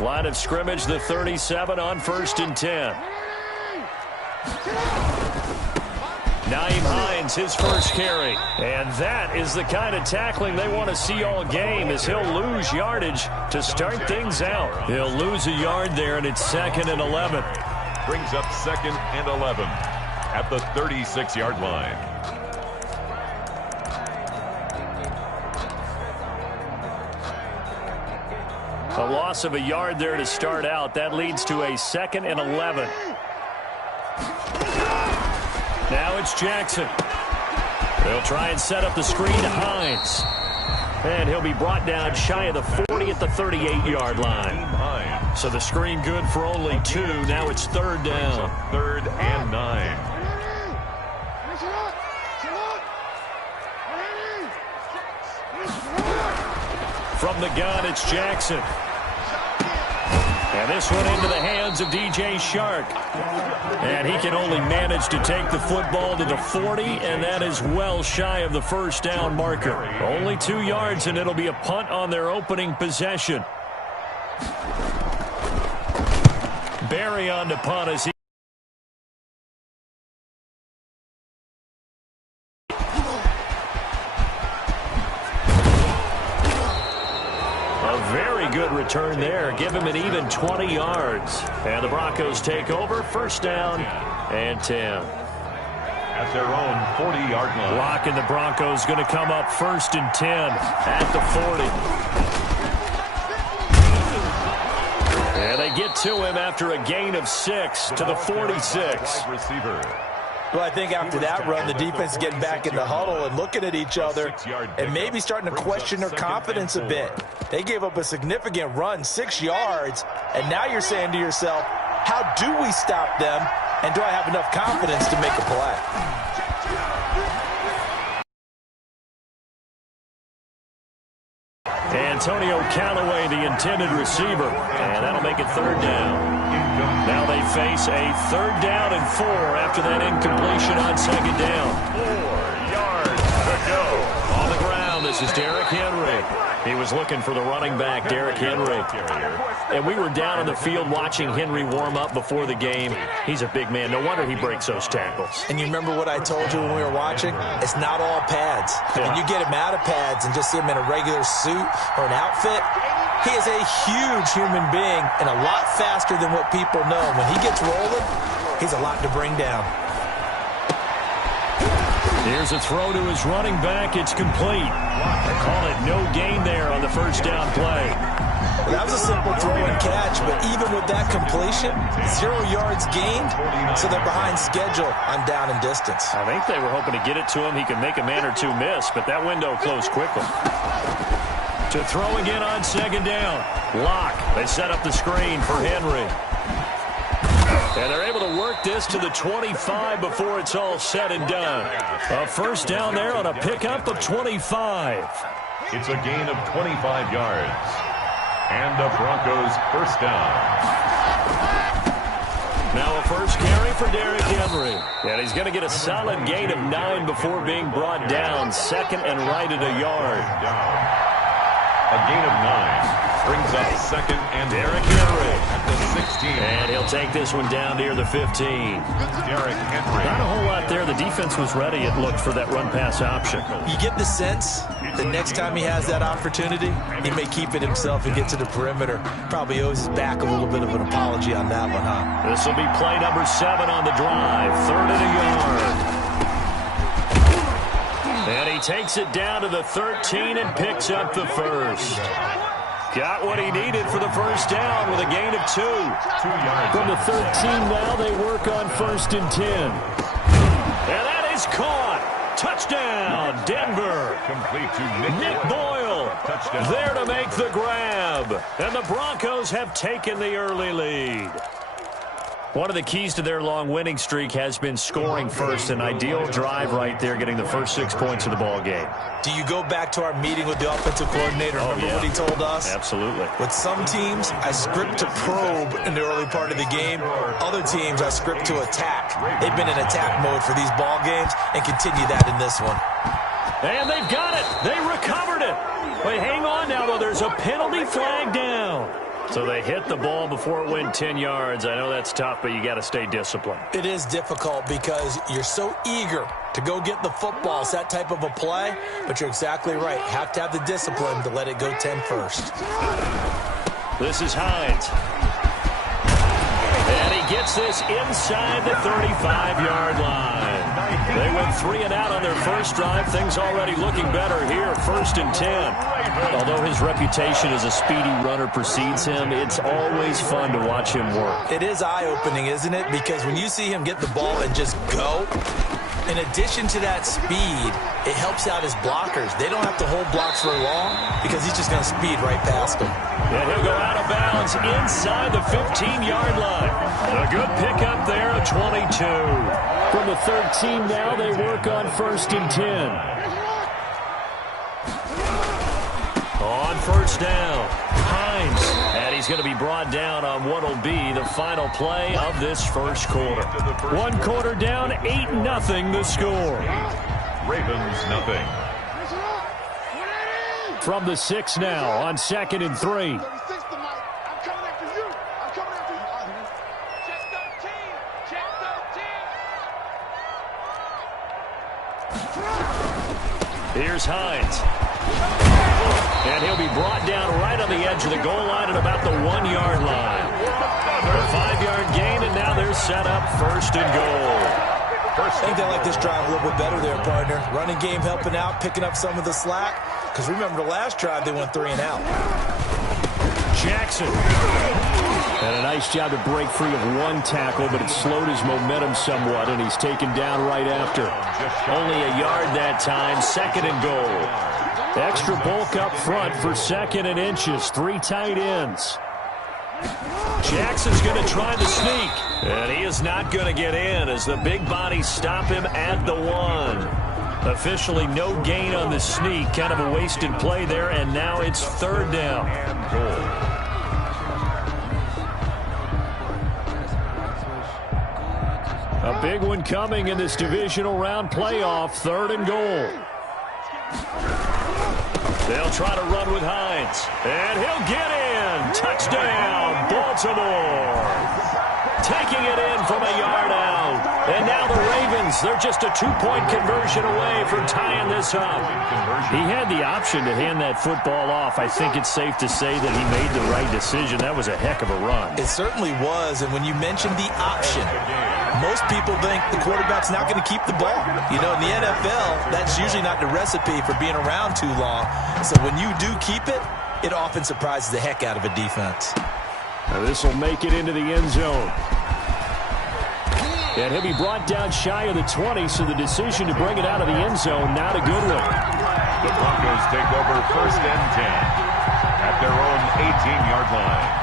Line of scrimmage, the 37 on 1st and 10. Naeem Hines, his first carry. And that is the kind of tackling they want to see all game, as he'll lose yardage to start things out. He'll lose a yard there, and it's 2nd and 11. Brings up 2nd and 11 at the 36-yard line. A loss of a yard there to start out. That leads to a 2nd and 11. Now it's Jackson. They'll try and set up the screen to Hines. And he'll be brought down shy of the 40 at the 38-yard line. So the screen good for only 2. Now it's 3rd down. 3rd and 9. From the gun, it's Jackson. And this one into the hands of DJ Shark. And he can only manage to take the football to the 40, and that is well shy of the first down marker. Only 2 yards, and it'll be a punt on their opening possession. Barry on to punt as he... Good return there. Give him an even 20 yards. And the Broncos take over. 1st down and 10. At their own 40-yard line. Lock and the Broncos going to come up 1st and 10 at the 40. And they get to him after a gain of 6 to the 46. Receiver. Well, I think after that run, the defense getting back in the huddle and looking at each other and maybe starting to question their confidence a bit. They gave up a significant run, 6 yards, and now you're saying to yourself, how do we stop them, and do I have enough confidence to make a play? Antonio Callaway, the intended receiver, and that'll make it 3rd down. Now they face a 3rd down and 4 after that incompletion on 2nd down. 4 yards to go. On the ground, this is Derrick Henry. He was looking for the running back, Derrick Henry. And we were down on the field watching Henry warm up before the game. He's a big man. No wonder he breaks those tackles. And you remember what I told you when we were watching? It's not all pads. I mean, you get him out of pads and just see him in a regular suit or an outfit. He is a huge human being and a lot faster than what people know. When he gets rolling, he's a lot to bring down. Here's a throw to his running back. It's complete. They call it no gain there on the 1st down play. Well, that was a simple throw and catch, but even with that completion, 0 yards gained, so they're behind schedule on down and distance. I think they were hoping to get it to him. He could make a man or 2 miss, but that window closed quickly. To throw again on 2nd down. Lock. They set up the screen for Henry. And they're able to work this to the 25 before it's all said and done. A 1st down there on a pickup of 25. It's a gain of 25 yards. And the Broncos 1st down. Now a first carry for Derrick Henry. And he's going to get a solid gain of 9 before being brought down. 2nd and right at a yard. A gain of 9 brings up 2nd and Derrick Henry at the 16. And he'll take this one down near the 15. Derrick Henry. Not a whole lot there. The defense was ready, it looked, for that run-pass option. You get the sense the next time he has that opportunity, he may keep it himself and get to the perimeter. Probably owes his back a little bit of an apology on that one, huh? This will be play number 7 on the drive. 3rd and a yard. And he takes it down to the 13 and picks up the 1st. Got what he needed for the 1st down with a gain of 2. 2 yards. From the 13 now, they work on 1st and 10. And that is caught. Touchdown, Denver. Complete to Nick Boyle. Touchdown. There to make the grab. And the Broncos have taken the early lead. One of the keys to their long winning streak has been scoring first. An ideal drive right there, getting the first 6 points of the ball game. Do you go back to our meeting with the offensive coordinator? Remember what he told us? Absolutely. With some teams, I script to probe in the early part of the game. Other teams, I script to attack. They've been in attack mode for these ball games and continue that in this one. And they've got it. They recovered it. Wait, hang on now, though. There's a penalty flag down. So they hit the ball before it went 10 yards. I know that's tough, but you got to stay disciplined. It is difficult because you're so eager to go get the football. It's that type of a play, but you're exactly right. Have to have the discipline to let it go 10 first. This is Hines. And he gets this inside the 35-yard line. They went 3 and out on their first drive. Things already looking better here, 1st and 10. Although his reputation as a speedy runner precedes him, it's always fun to watch him work. It is eye-opening, isn't it? Because when you see him get the ball and just go, in addition to that speed, it helps out his blockers. They don't have to hold blocks for long because he's just going to speed right past them. And he'll go out of bounds inside the 15-yard line. A good pickup there, a 22. From the 13 now, they work on 1st and 10. On 1st down, Hines. And he's going to be brought down on what will be the final play of this first quarter. 1 quarter down, 8-0 the score. Ravens nothing. From the 6 now on 2nd and 3. Here's Hines. And he'll be brought down right on the edge of the goal line at about the 1-yard line. A 5-yard gain, and now they're set up 1st and goal. I think they like this drive a little bit better there, partner. Running game helping out, picking up some of the slack. Because remember, the last drive, they went 3 and out. Jackson. And a nice job to break free of 1 tackle, but it slowed his momentum somewhat, and he's taken down right after. Only a yard that time, 2nd and goal. Extra bulk up front for 2nd and inches, 3 tight ends. Jackson's going to try the sneak, and he is not going to get in as the big bodies stop him at the 1. Officially no gain on the sneak, kind of a wasted play there, and now it's 3rd down. A big one coming in this divisional round playoff, 3rd and goal. They'll try to run with Hines, and he'll get in. Touchdown, Baltimore. Taking it in from a yard out. And now the Ravens, they're just a 2-point conversion away from tying this up. He had the option to hand that football off. I think it's safe to say that he made the right decision. That was a heck of a run. It certainly was, and when you mentioned the option, most people think the quarterback's not going to keep the ball. You know, in the NFL, that's usually not the recipe for being around too long. So when you do keep it, it often surprises the heck out of a defense. Now this will make it into the end zone. And he'll be brought down shy of the 20, so the decision to bring it out of the end zone, not a good one. The Broncos take over 1st and 10 at their own 18-yard line.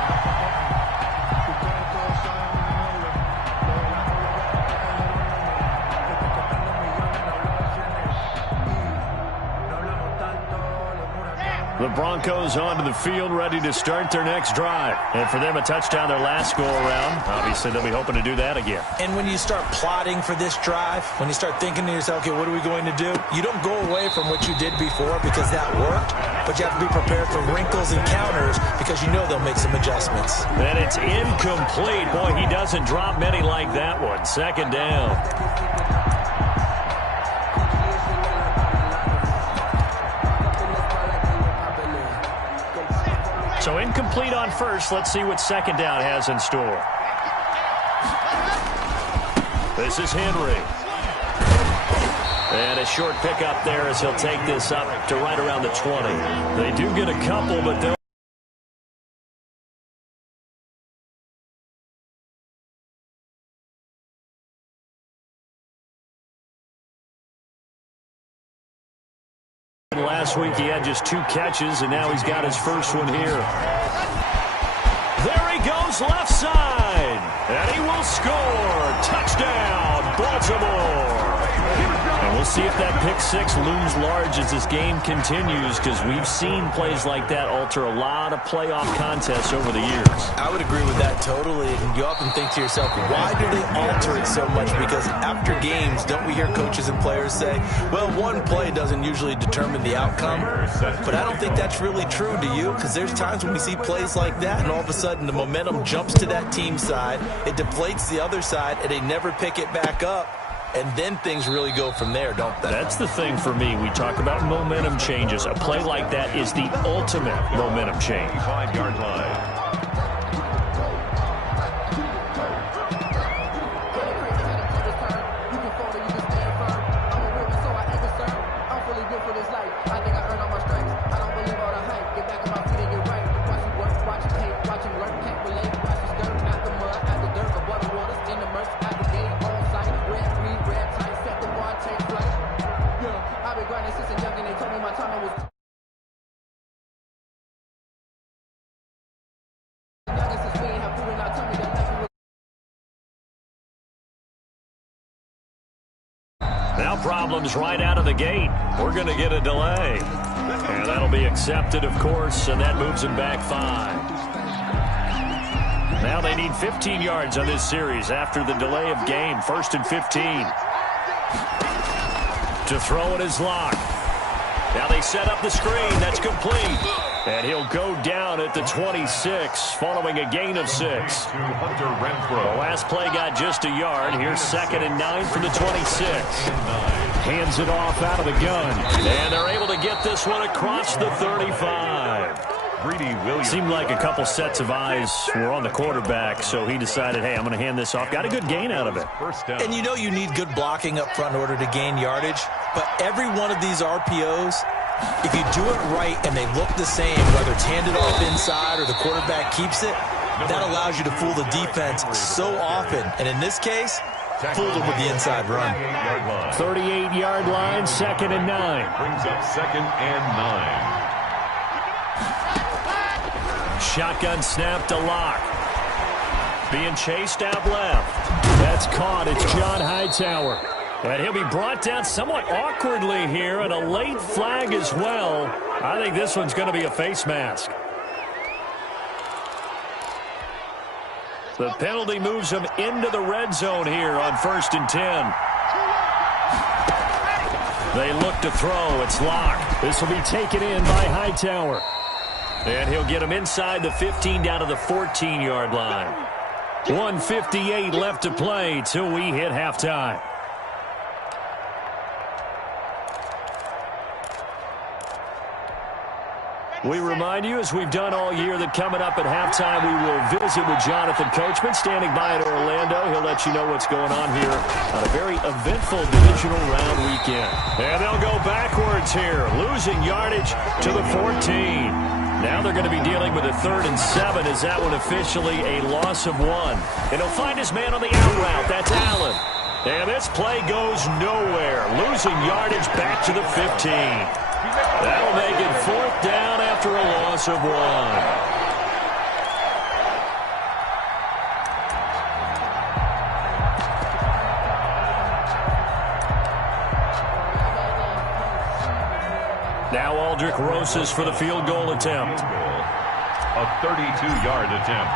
The Broncos onto the field, ready to start their next drive. And for them, a touchdown their last go-around. Obviously, they'll be hoping to do that again. And when you start plotting for this drive, when you start thinking to yourself, okay, what are we going to do? You don't go away from what you did before because that worked, but you have to be prepared for wrinkles and counters because you know they'll make some adjustments. And it's incomplete. Boy, he doesn't drop many like that one. 2nd down. So incomplete on 1st. Let's see what 2nd down has in store. This is Henry. And a short pickup there as he'll take this up to right around the 20. They do get a couple, but they'll last week he had just 2 catches, and now he's got his first one here. There he goes, left side, and he will score. Touchdown, Baltimore. And we'll see if that pick six looms large as this game continues, because we've seen plays like that alter a lot of playoff contests over the years. I would agree with that totally. And you often think to yourself, why do they alter it so much? Because after games, don't we hear coaches and players say, well, one play doesn't usually determine the outcome. But I don't think that's really true, do you? Because there's times when we see plays like that, and all of a sudden the momentum jumps to that team side, it deflates the other side, and they never pick it back up. And then things really go from there, don't they? That's the thing for me. We talk about momentum changes. A play like that is the ultimate momentum change. 5-yard line. Now problems right out of the gate. We're going to get a delay. And that'll be accepted, of course, and that moves them back 5. Now they need 15 yards on this series after the delay of game. 1st and 15. To throw it is Locke. Now they set up the screen. That's complete. And he'll go down at the 26 following a gain of 6. The last play got just a yard. Here's 2nd and 9 from the 26. Hands it off out of the gun. And they're able to get this one across the 35. Seemed like a couple sets of eyes were on the quarterback, so he decided, hey, I'm going to hand this off. Got a good gain out of it. And you know you need good blocking up front in order to gain yardage, but every one of these RPOs, if you do it right and they look the same, whether it's handed off inside or the quarterback keeps it, that allows you to fool the defense so often. And in this case, fooled them with the inside run. 38-yard line, 2nd and 9. Brings up 2nd and 9. Shotgun snap to Locke. Being chased out left. That's caught. It's John Hightower. And he'll be brought down somewhat awkwardly here, and a late flag as well. I think this one's going to be a face mask. The penalty moves him into the red zone here on 1st and 10. They look to throw. It's Locke. This will be taken in by Hightower. And he'll get him inside the 15 down to the 14-yard line. 1:58 left to play till we hit halftime. We remind you, as we've done all year, that coming up at halftime, we will visit with Jonathan Coachman, standing by in Orlando. He'll let you know what's going on here on a very eventful divisional round weekend. And they'll go backwards here, losing yardage to the 14. Now they're going to be dealing with a 3rd and 7. Is that one officially a loss of 1? And he'll find his man on the out route. That's Allen. And this play goes nowhere, losing yardage back to the 15. That'll make it 4th down after a loss of 1. Now Aldrich Rosas for the field goal attempt. A 32-yard attempt.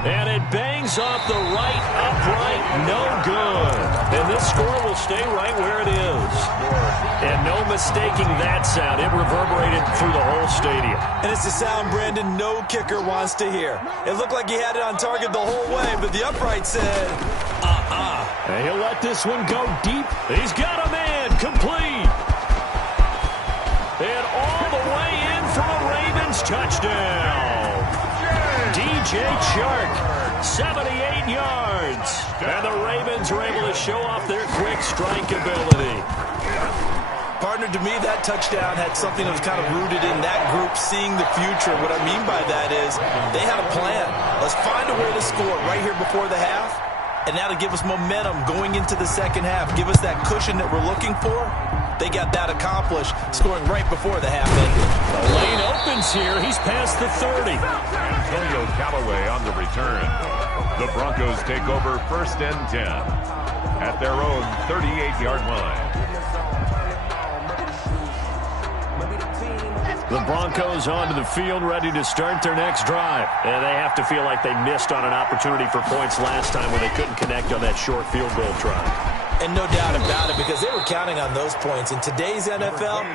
And it bangs off the right upright, no good. And this score will stay right where it is. And no mistaking that sound. It reverberated through the whole stadium. And it's the sound Brandon no kicker wants to hear. It looked like he had it on target the whole way, but the upright said, And he'll let this one go deep. He's got a man, complete. And all the way in for a Ravens touchdown. DJ Chark, 78 yards. And the Ravens are able to show off their quick strike ability. Partner, to me, that touchdown had something that was kind of rooted in that group seeing the future. What I mean by that is they had a plan. Let's find a way to score right here before the half, and that'll give us momentum going into the second half. Give us that cushion that we're looking for. They got that accomplished, scoring right before the half ended. The lane opens here. He's past the 30. Antonio Callaway on the return. The Broncos take over 1st and 10 at their own 38-yard line. The Broncos onto the field, ready to start their next drive. And they have to feel like they missed on an opportunity for points last time when they couldn't connect on that short field goal try. And no doubt about it, because they were counting on those points. In today's NFL,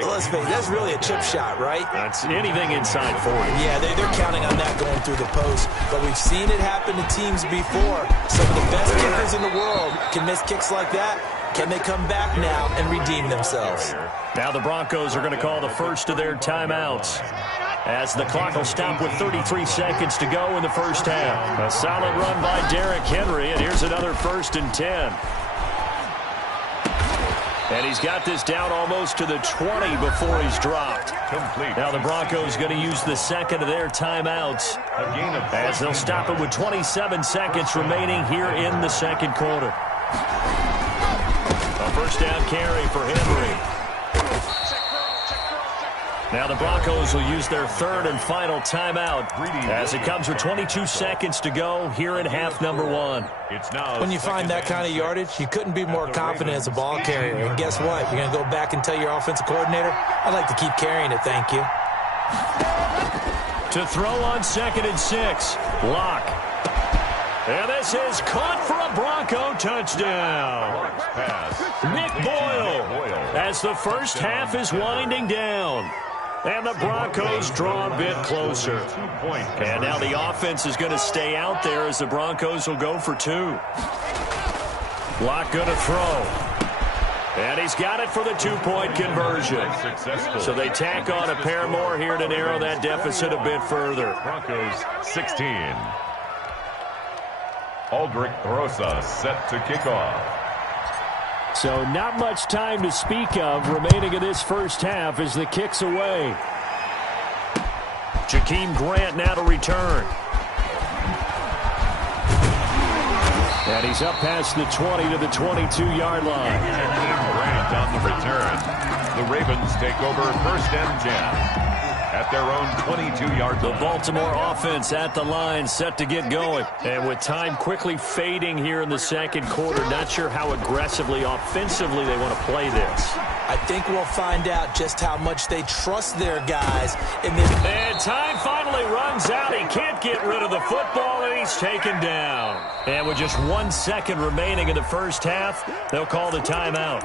let's face it, that's really a chip shot, right? That's anything inside 40. Yeah, they're counting on that going through the post. But we've seen it happen to teams before. Some of the best kickers in the world can miss kicks like that. Can they come back now and redeem themselves? Now the Broncos are going to call the first of their timeouts, as the clock will stop with 33 seconds to go in the first half. A solid run by Derrick Henry, and here's another 1st and 10. And he's got this down almost to the 20 before he's dropped. Complete. Now the Broncos going to use the second of their timeouts, as they'll stop it with 27 seconds remaining here in the second quarter. A first down carry for Henry. Now the Broncos will use their third and final timeout, as it comes with 22 seconds to go here in half number 1. When you find that kind of yardage, you couldn't be more confident as a ball carrier. And guess what? You're going to go back and tell your offensive coordinator, I'd like to keep carrying it, thank you. To throw on 2nd and 6, Locke. And this is caught for a Bronco touchdown. Nick Boyle, as the first half is winding down. And the Broncos draw a bit closer. And now the offense is going to stay out there as the Broncos will go for 2. Locke going to throw. And he's got it for the 2-point conversion. So they tack on a pair more here to narrow that deficit a bit further. Broncos 16. Aldrich Rosa set to kick off. So not much time to speak of remaining in this first half as the kick's away. Jakeem Grant now to return. And he's up past the 20 to the 22-yard line. Jakeem Grant on the return. The Ravens take over 1st and 10 at their own 22-yard line. The Baltimore offense at the line, set to get going. And with time quickly fading here in the second quarter, not sure how aggressively, offensively they want to play this. I think we'll find out just how much they trust their guys in this. And time finally runs out. He can't get rid of the football, and he's taken down. And with just 1 second remaining in the first half, they'll call the timeout.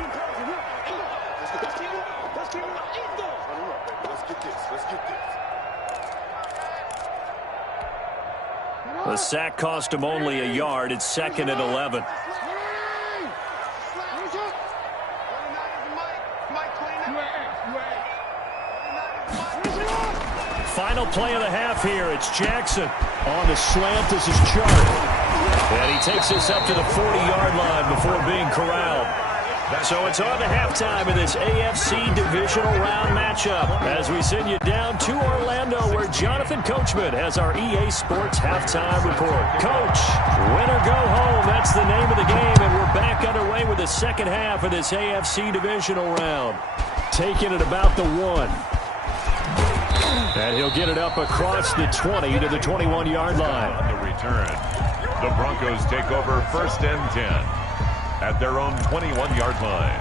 The sack cost him only a yard. It's 2nd and 11. Final play of the half here. It's Jackson on the slant. This is Chark. And he takes this up to the 40-yard line before being corralled. So it's on to halftime in this AFC divisional round matchup as we send you down to Orlando, where Jonathan Coachman has our EA Sports halftime report. Coach, win or go home, that's the name of the game, and we're back underway with the second half of this AFC divisional round. Taking it about the 1. And he'll get it up across the 20 to the 21-yard line. On the return, the Broncos take over 1st and 10 at their own 21-yard line.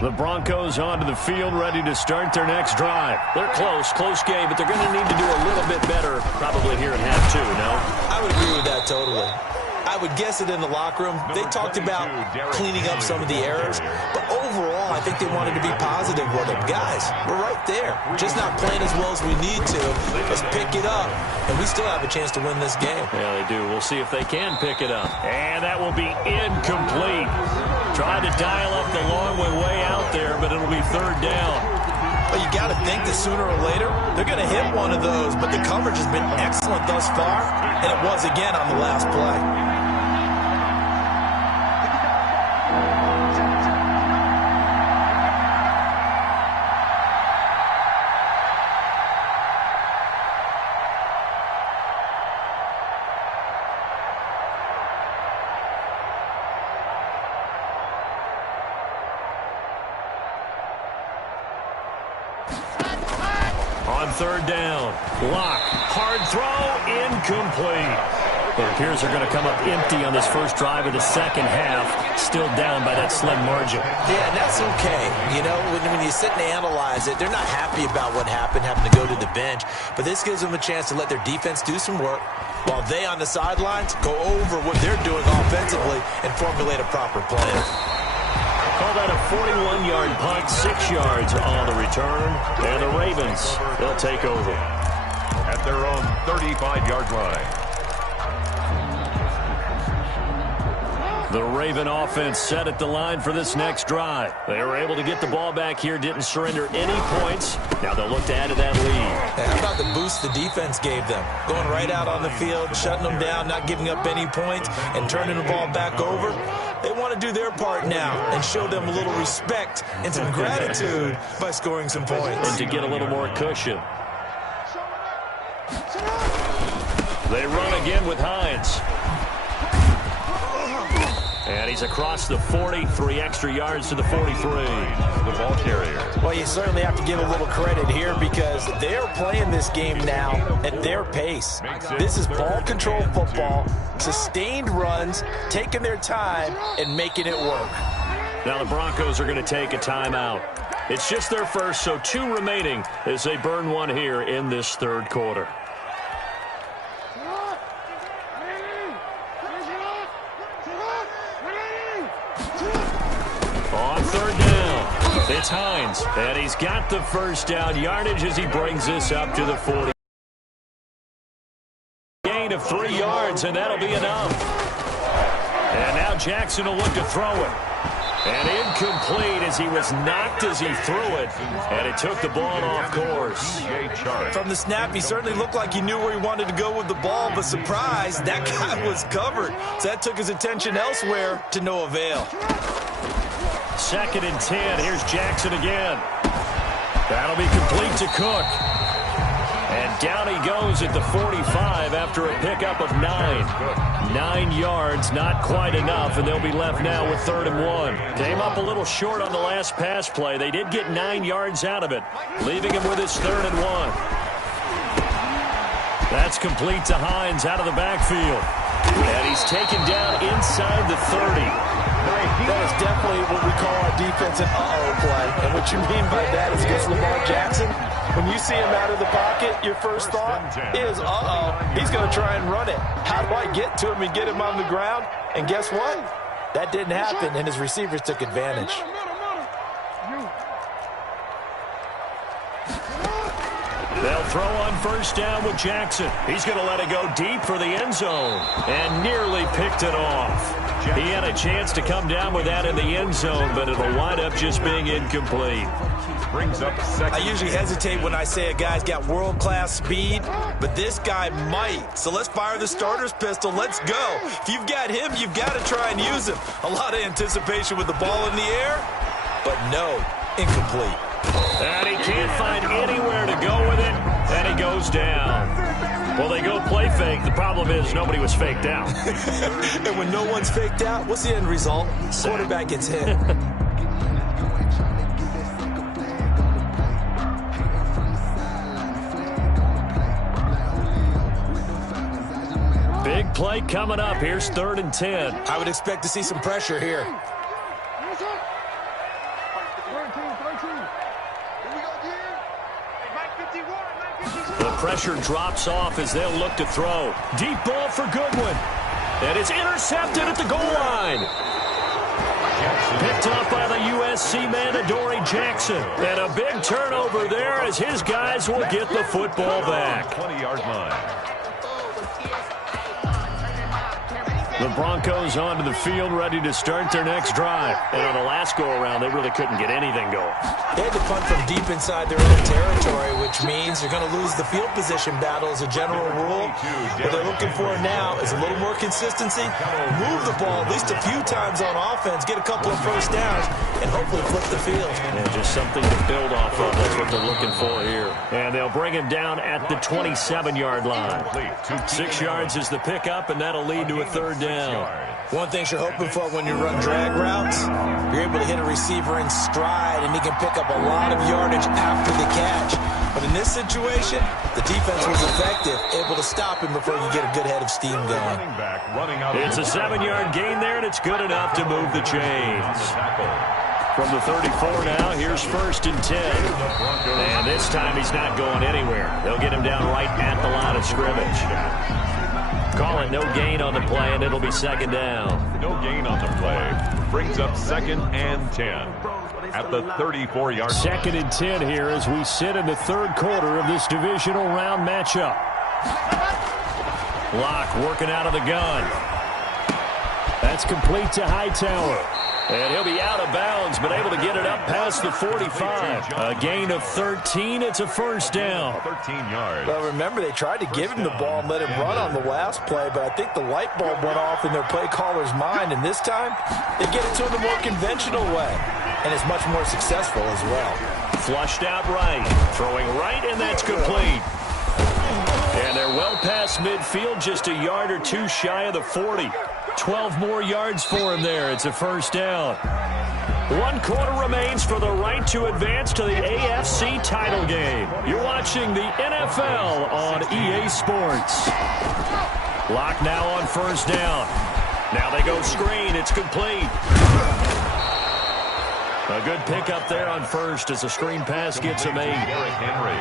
The Broncos onto the field, ready to start their next drive. They're close game, but they're going to need to do a little bit better probably here in half 2, no? I would agree with that totally. I would guess it in the locker room. They talked about cleaning up some of the errors, but overall, I think they wanted to be positive with them. Guys, we're right there. Just not playing as well as we need to. Let's pick it up, and we still have a chance to win this game. Yeah, they do. We'll see if they can pick it up. And that will be incomplete. Tried to dial up the long way out there, but it'll be 3rd down. Well, you got to think that sooner or later, they're going to hit one of those, but the coverage has been excellent thus far, and it was again on the last play. On third down, Locke, hard throw, incomplete. It appears they're going to come up empty on this first drive of the second half, still down by that slim margin. Yeah, and that's okay. You know, when you sit and analyze it, they're not happy about what happened, having to go to the bench. But this gives them a chance to let their defense do some work while they on the sidelines go over what they're doing offensively and formulate a proper plan. Call that a 41-yard punt, 6 yards on the return. And the Ravens, they'll take over at their own 35-yard line. The Raven offense set at the line for this next drive. They were able to get the ball back here, didn't surrender any points. Now they'll look to add to that lead. How about the boost the defense gave them? Going right out on the field, shutting them down, not giving up any points, and turning the ball back over. They want to do their part now and show them a little respect and some gratitude by scoring some points. And to get a little more cushion. They run again with Hines. And he's across the 40, 3 extra yards to the 43. The ball carrier. Well, you certainly have to give a little credit here because they're playing this game now at their pace. This is ball control football, sustained runs, taking their time, and making it work. Now the Broncos are going to take a timeout. It's just their first, so 2 remaining as they burn one here in this third quarter. On third down, it's Hines, and he's got the first down yardage as he brings this up to the 40. Gain of 3 yards, and that'll be enough. And now Jackson will look to throw it. And incomplete as he was knocked as he threw it, and it took the ball off course. From the snap, he certainly looked like he knew where he wanted to go with the ball, but surprise, that guy was covered. So that took his attention elsewhere to no avail. 2nd and 10. Here's Jackson again. That'll be complete to Cook. And down he goes at the 45 after a pickup of 9. 9 yards, not quite enough, and they'll be left now with 3rd and 1. Came up a little short on the last pass play. They did get 9 yards out of it, leaving him with his 3rd and 1. That's complete to Hines out of the backfield. And he's taken down inside the 30. That is definitely what we call our defense an uh-oh play. And what you mean by that is against Lamar Jackson, when you see him out of the pocket, your first thought is, uh-oh, he's going to try and run it. How do I get to him and get him on the ground? And guess what? That didn't happen, and his receivers took advantage. They'll throw on first down with Jackson. He's going to let it go deep for the end zone and nearly picked it off. He had a chance to come down with that in the end zone, but it'll wind up just being incomplete. Brings up 2nd. I usually hesitate when I say a guy's got world-class speed, but this guy might. So let's fire the starter's pistol. Let's go. If you've got him, you've got to try and use him. A lot of anticipation with the ball in the air, but no, incomplete. And he can't find anywhere to go with it, and he goes down. Well, they go play fake. The problem is nobody was faked out. And when no one's faked out, what's the end result? Quarterback gets hit. Big play coming up. Here's 3rd and 10. I would expect to see some pressure here. The pressure drops off as they'll look to throw. Deep ball for Goodwin. And it's intercepted at the goal line. Picked up by the USC man, Adoree Jackson. And a big turnover there as his guys will get the football back. 20-yard line. The Broncos onto the field, ready to start their next drive. And on the last go-around, they really couldn't get anything going. They had to punt from deep inside their own territory, which means they're going to lose the field position battle as a general rule. What they're looking for now is a little more consistency, move the ball at least a few times on offense, get a couple of first downs, and hopefully flip the field. Yeah, just something to build off of. That's what they're looking for here. And they'll bring him down at the 27-yard line. 6 yards is the pickup, and that'll lead to a 3rd down. One thing you're hoping for when you run drag routes, you're able to hit a receiver in stride, and he can pick up a lot of yardage after the catch. But in this situation, the defense was effective, able to stop him before he could get a good head of steam going. It's a 7-yard gain there, and it's good enough to move the chains. From the 34 now, here's 1st and 10. And this time he's not going anywhere. They'll get him down right at the line of scrimmage. Call it no gain on the play, and it'll be 2nd down. No gain on the play. Brings up 2nd and 10 at the 34-yard. 2nd and 10 here as we sit in the 3rd quarter of this divisional round matchup. Locke working out of the gun. That's complete to Hightower. And he'll be out of bounds, but able to get it up past the 45. A gain of 13. It's a 1st down. 13 yards. Well, remember, they tried to give him the ball and let him run on the last play, but I think the light bulb went off in their play caller's mind, and this time they get it to him the more conventional way, and it's much more successful as well. Flushed out right, throwing right, and that's complete. And they're well past midfield, just a yard or two shy of the 40. 12 more yards for him there. It's a 1st down. 1 quarter remains for the right to advance to the AFC title game. You're watching the NFL on EA Sports. Locke now on 1st down. Now they go screen. It's complete. A good pickup there on 1st as the screen pass gets him 8. Derrick Henry.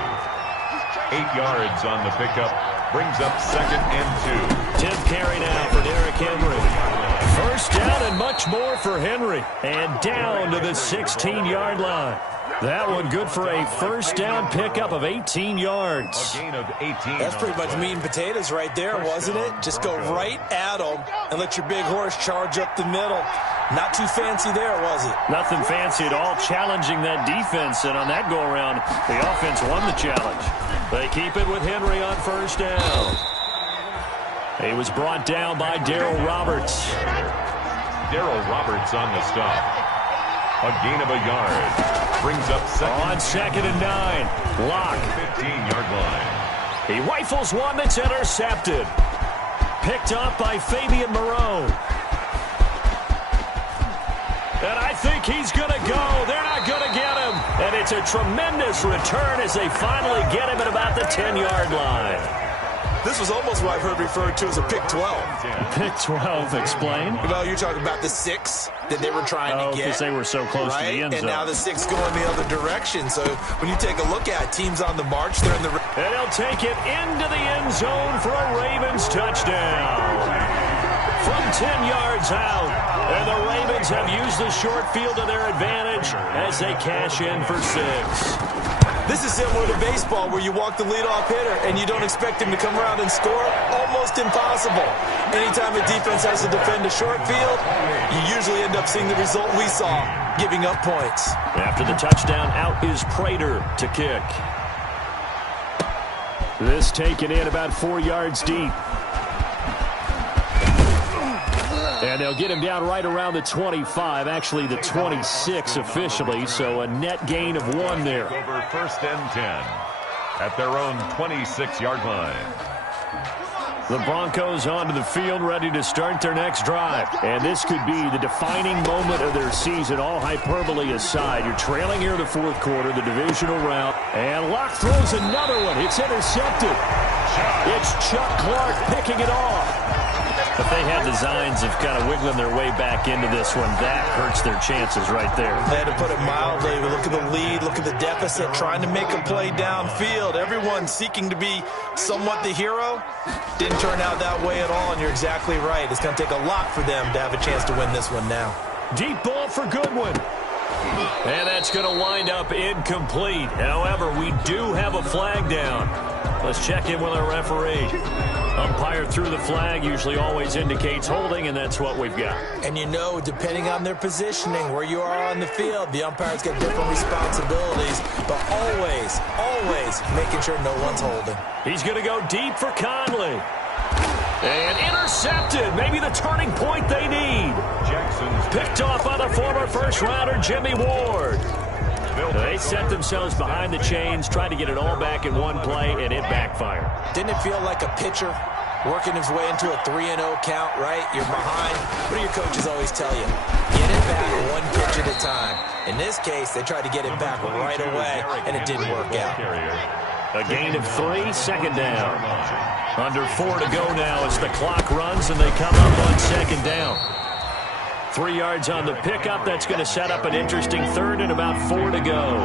8 yards on the pickup. Brings up 2nd and 2. 10th carry now for Derrick Henry. 1st down and much more for Henry. And down to the 16-yard line. That one good for a 1st down pickup of 18 yards. A gain of 18. That's pretty much meat and potatoes right there, wasn't it? Just go right at them and let your big horse charge up the middle. Not too fancy there, was it? Nothing fancy at all, challenging that defense. And on that go-around, the offense won the challenge. They keep it with Henry on 1st down. He was brought down by Darryl Roberts. Darryl Roberts on the stop. A gain of a yard. Brings up 2nd. On 2nd and 9. Locke. 15-yard line. He rifles one that's intercepted. Picked up by Fabian Marone. And I think he's going to go. They're not going to get him. And it's a tremendous return as they finally get him at about the 10-yard line. This was almost what I've heard referred to as a pick 12. Pick 12, explain. Well, you're talking about the 6 that they were trying to get. Because they were so close to the end zone. And now the 6 going the other direction. So when you take a look at teams on the march, they're in the... And he'll take it into the end zone for a Ravens touchdown. From 10 yards out. And the Ravens have used the short field to their advantage as they cash in for 6. This is similar to baseball where you walk the leadoff hitter and you don't expect him to come around and score. Almost impossible. Anytime a defense has to defend a short field, you usually end up seeing the result we saw, giving up points. After the touchdown, out is Prater to kick. This taken in about 4 yards deep. And they'll get him down right around the 25, actually the 26 officially, so a net gain of 1 there. Over 1st and 10 at their own 26-yard line. The Broncos onto the field, ready to start their next drive. And this could be the defining moment of their season, all hyperbole aside. You're trailing here in the 4th quarter, the divisional round. And Locke throws another one. It's intercepted. It's Chuck Clark picking it off. But they had designs of kind of wiggling their way back into this one. That hurts their chances right there. They had to put it mildly. Look at the lead. Look at the deficit. Trying to make a play downfield. Everyone seeking to be somewhat the hero. Didn't turn out that way at all, and you're exactly right. It's going to take a lot for them to have a chance to win this one now. Deep ball for Goodwin. And that's going to wind up incomplete. However, we do have a flag down. Let's check in with our referee. Umpire threw the flag, usually always indicates holding, and that's what we've got. And you know, depending on their positioning, where you are on the field, the umpires get different responsibilities, but always making sure no one's holding. He's going to go deep for Conley. And intercepted, maybe the turning point they need. Jackson's picked off by the former first-rounder Jimmy Ward. They set themselves behind the chains, tried to get it all back in one play, and it backfired. Didn't it feel like a pitcher working his way into a 3-0 count, right? You're behind. What do your coaches always tell you? Get it back one pitch at a time. In this case, they tried to get it back right away, and it didn't work out. A gain of 3, second down. Under 4 to go now as the clock runs, and they come up on second down. 3 yards on the pickup. That's going to set up an interesting third and about 4 to go.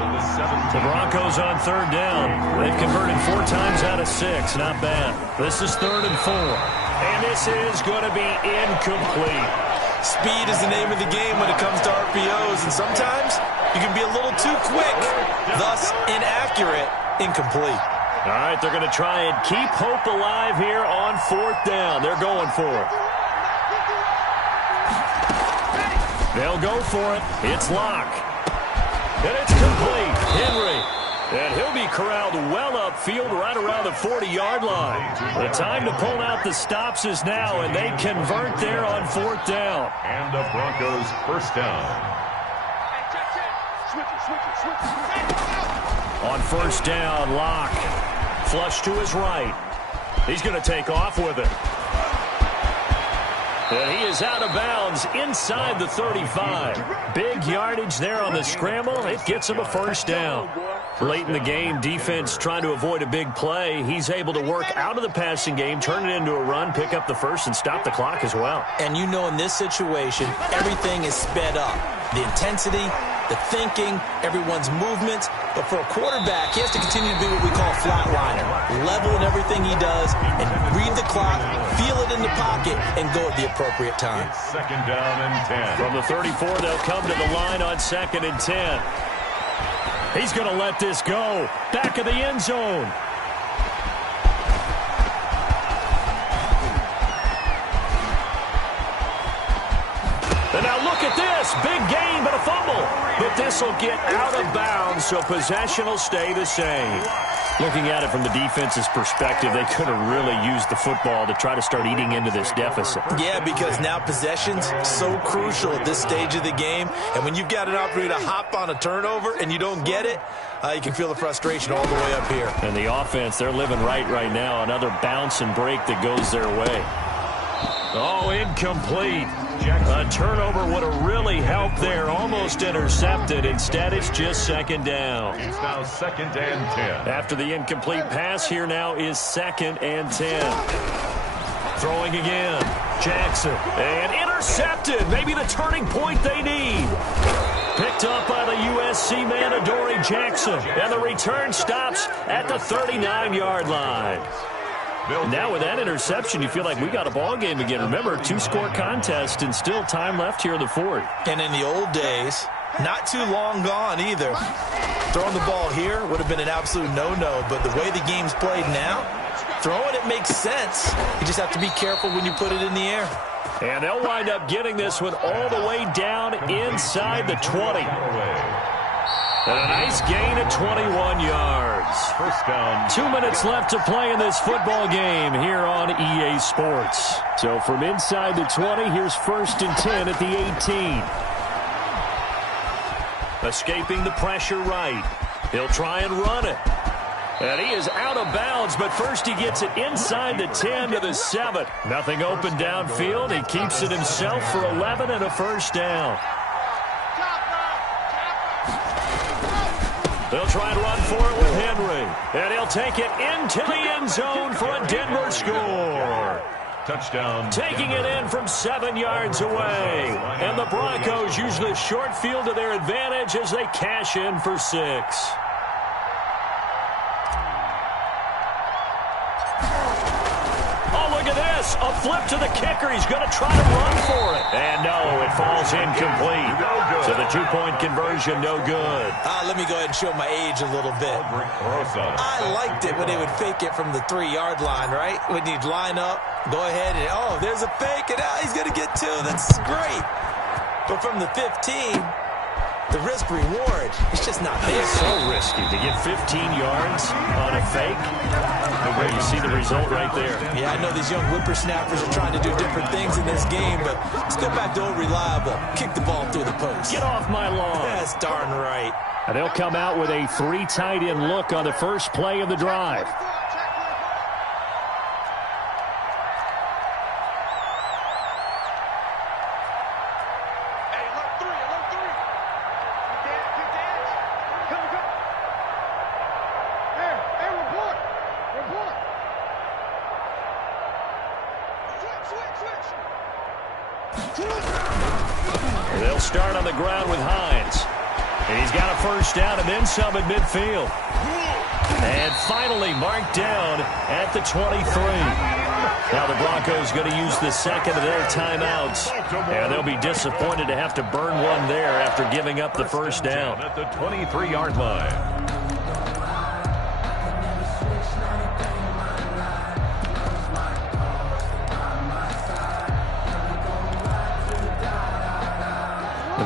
The Broncos on third down. They've converted 4 times out of 6. Not bad. This is 3rd and 4. And this is going to be incomplete. Speed is the name of the game when it comes to RPOs, and sometimes you can be a little too quick, thus inaccurate, incomplete. All right, they're going to try and keep hope alive here on 4th down. They're going for it. They'll go for it. It's Locke. And it's complete. Henry. And he'll be corralled well upfield right around the 40-yard line. The time to pull out the stops is now, and they convert there on 4th down. And the Broncos first down. On 1st down, Locke. Flush to his right. He's going to take off with it. And he is out of bounds inside the 35. Big yardage there on the scramble. It gets him a first down. Late in the game, defense trying to avoid a big play. He's able to work out of the passing game, turn it into a run, pick up the first, and stop the clock as well. And you know in this situation, everything is sped up. The intensity, the thinking, everyone's movements. But for a quarterback, he has to continue to be what we call a flatliner. Level in everything he does and read the clock, feel it in the pocket, and go at the appropriate time. It's 2nd down and 10. From the 34, they'll come to the line on 2nd and 10. He's going to let this go. Back of the end zone. And now look at this. Big gain, but a fumble. But this will get out of bounds, so possession will stay the same. Looking at it from the defense's perspective, they could have really used the football to try to start eating into this deficit. Yeah, because now possession's so crucial at this stage of the game. And when you've got an opportunity to hop on a turnover and you don't get it, you can feel the frustration all the way up here. And the offense, they're living right now. Another bounce and break that goes their way. Oh, incomplete. A turnover would have really helped there. Almost intercepted. Instead, it's just 2nd down. It's now 2nd and 10. After the incomplete pass, here now is 2nd and 10. Throwing again. Jackson. And intercepted. Maybe the turning point they need. Picked up by the USC man, Adoree Jackson. And the return stops at the 39-yard line. Now with that interception, you feel like we got a ball game again. Remember, 2-score contest and still time left here in the 4th. And in the old days, not too long gone either. Throwing the ball here would have been an absolute no-no, but the way the game's played now, throwing it makes sense. You just have to be careful when you put it in the air. And they'll wind up getting this one all the way down inside the 20. And a nice gain of 21 yards. First down. 2 minutes left to play in this football game here on EA Sports. So from inside the 20, here's 1st and 10 at the 18. Escaping the pressure right. He'll try and run it. And he is out of bounds, but first he gets it inside the 10 to the 7. Nothing open downfield. He keeps it himself for 11 and a first down. They'll try and run for it with Henry. And he'll take it into the end zone for a Denver score. Touchdown. Taking it in from 7 yards away. And the Broncos use the short field to their advantage as they cash in for 6. A flip to the kicker. He's going to try to run for it. And no, it falls incomplete. So the 2-point conversion, no good. Let me go ahead and show my age a little bit. I liked it when they would fake it from the 3-yard line, right? When you'd line up, go ahead and, oh, there's a fake, and he's going to get 2. That's great. But from the 15, the risk-reward, it's just not there. It's so risky to get 15 yards on a fake. You see the result right there. Yeah, I know these young whippersnappers are trying to do different things in this game, but let's go back to old reliable. Kick the ball through the post. Get off my lawn. That's darn right. And they'll come out with a 3 tight end look on the first play of the drive. They'll start on the ground with Hines. And he's got a first down and then some at midfield. And finally marked down at the 23. Now the Broncos going to use the second of their timeouts. And they'll be disappointed to have to burn one there after giving up the first down. At the 23-yard line.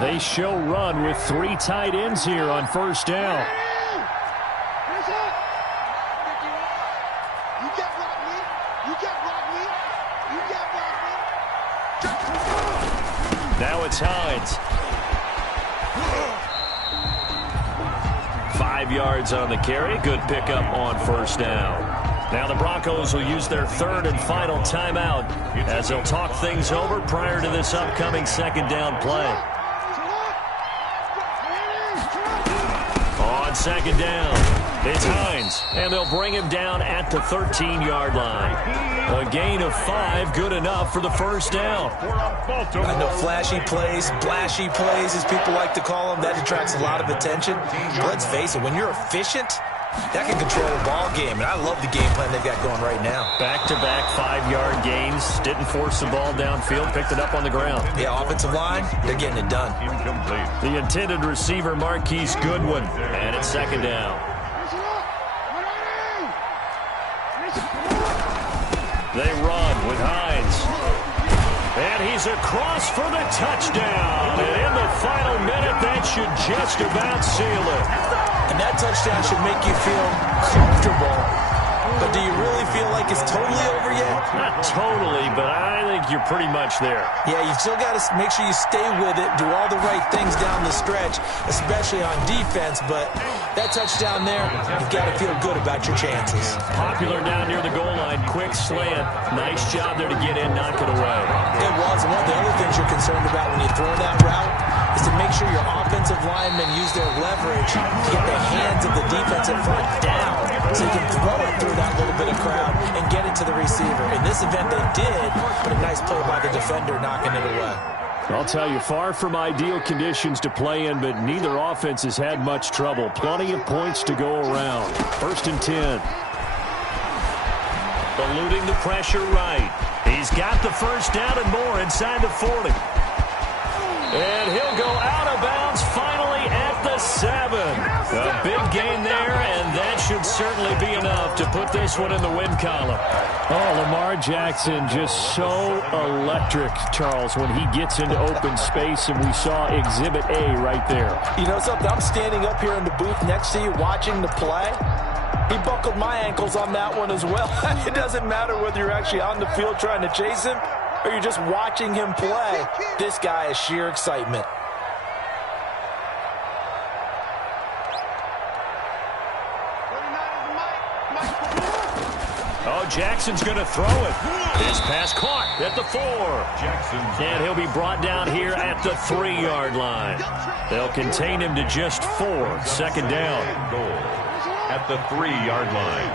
They show run with 3 tight ends here on first down. Now it's Hines. 5 yards on the carry. Good pickup on first down. Now the Broncos will use their third and final timeout as they'll talk things over prior to this upcoming second down play. On second down, it's Hines, and they'll bring him down at the 13-yard line. A gain of 5, good enough for the first down. I know flashy plays, splashy plays, as people like to call them, that attracts a lot of attention. But let's face it, when you're efficient, that can control a ball game, and I love the game plan they've got going right now. Back-to-back 5-yard gains, didn't force the ball downfield, picked it up on the ground. Yeah, offensive line, they're getting it done. Incomplete. The intended receiver, Marquise Goodwin, and it's second down. They run with Hines. And he's across for the touchdown. And in the final minute, that should just about seal it. And that touchdown should make you feel comfortable. But do you really feel like it's totally over yet? Not totally, but I think you're pretty much there. Yeah, you've still got to make sure you stay with it, do all the right things down the stretch, especially on defense. But that touchdown there, you've got to feel good about your chances. Popular down near the goal line, quick slant. Nice job there to get in, knock it away. It was. One of the other things you're concerned about when you throw that route is to make sure your offensive linemen use their leverage to get the hands of the defensive front down so you can throw it through that little bit of crowd and get it to the receiver. In this event, they did, but a nice play by the defender knocking it away. I'll tell you, far from ideal conditions to play in, but neither offense has had much trouble. Plenty of points to go around. 1st and 10. Eluding the pressure right. He's got the first down and more inside the 40. And he'll go out of bounds finally at the 7. A big gain there, and that should certainly be enough to put this one in the win column. Oh, Lamar Jackson just so electric, Charles, when he gets into open space, and we saw Exhibit A right there. You know something? I'm standing up here in the booth next to you watching the play. He buckled my ankles on that one as well. It doesn't matter whether you're actually on the field trying to chase him or you're just watching him play. This guy is sheer excitement. Oh, Jackson's going to throw it. This pass caught at the 4. And he'll be brought down here at the 3-yard line. They'll contain him to just 4. Second down. At the 3-yard line.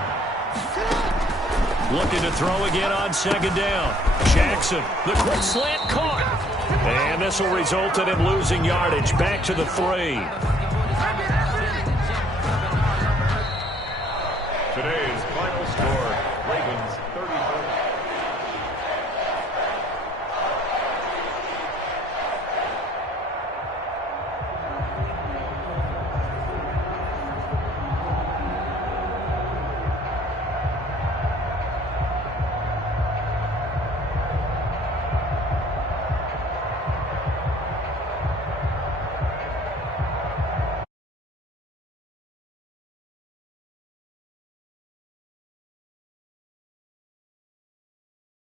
Looking to throw again on second down. Jackson, the quick slant caught. And this will result in him losing yardage. Back to the 3. Today's final score, Ravens 34.